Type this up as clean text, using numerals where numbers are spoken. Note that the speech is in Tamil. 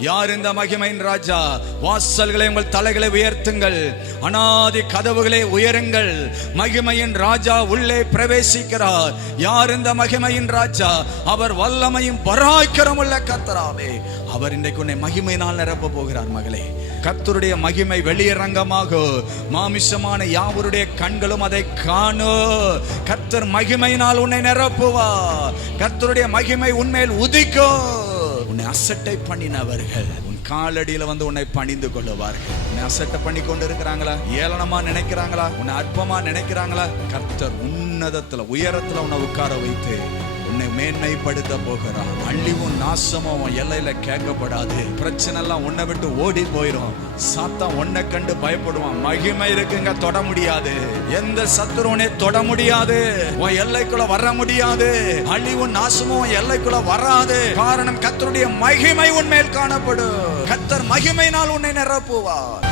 யார் இந்த மகிமையின் ராஜா? வாசல்களை உங்கள் தலைகளை உயர்த்துங்கள், அநாதி கதவுகளை உயருங்கள். மகிமையின் ராஜா உள்ளே பிரவேசிக்கிறார். யார் இந்த மகிமையின் ராஜா? அவர் வல்லமையும் பராக்கிரமும் உள்ள கர்த்தராவே. அவர் இன்றைக்கு உன்னை மகிமையினால் நிரப்ப போகிறார். மகளே, கர்த்தருடைய மகிமை வெளியரங்கமாக மாமிசமான யாவருடைய கண்களும் அதை காணோ. கர்த்தர் மகிமையினால் உன்னை நிரப்புவார். கர்த்தருடைய மகிமை உன்மேல் உதிக்கோ. உன்னை அசட்டை பண்ணினவர்கள் உன் காலடியில வந்து உன்னை பணிந்து கொள்ளுவார்கள். உன்னை அசட்டை பண்ணி கொண்டு இருக்கிறாங்களா? ஏளனமா நினைக்கிறாங்களா? உன்னை அற்பமா நினைக்கிறாங்களா? கர்த்தர் உன்னதத்துல உயரத்துல உன்னை உட்கார வைத்து உன்னை மேன்மைப்படுத்த போகிறார். அழிவும் நாசமும் எல்லையில கேட்கப்படாது. பிரச்சனை எல்லாம் உன்னை விட்டு ஓடி போயிடும். சாத்தான் உன்னை கண்டு பயப்படுவான். மகிமை இருக்குங்க, தொட முடியாது. எந்த சத்துருவனே தொட முடியாது. உன் எல்லைக்குள்ள வர முடியாது. அழிவும் நாசமும் எல்லைக்குள்ள வராது. காரணம் கர்த்தருடைய மகிமை உன்மேல் காணப்படும். கர்த்தர் மகிமையினால் உன்னை நிரப்புவார்.